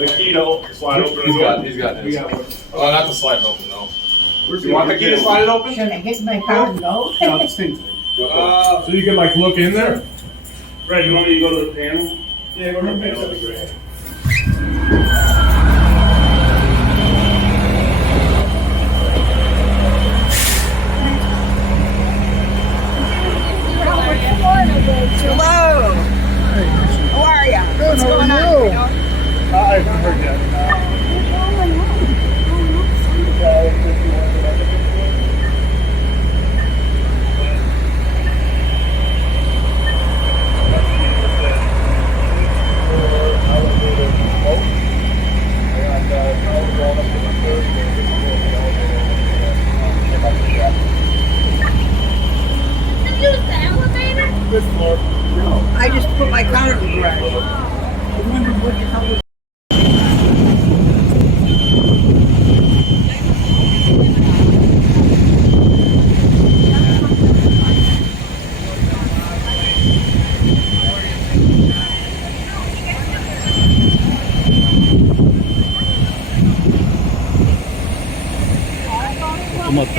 The key to slide open the door. He's got We his. got one. Oh, not to slide open, no. You want the key to slide it open? Should I get my car and go? No, it's the same thing. So you can like look in there? Brad, you want me to go to the panel? Yeah, go to the panel. That'd be great. Hello. How are ya? What's going on? I haven't heard yet. I just put my car in the garage. Remember what you told me? 고맙다.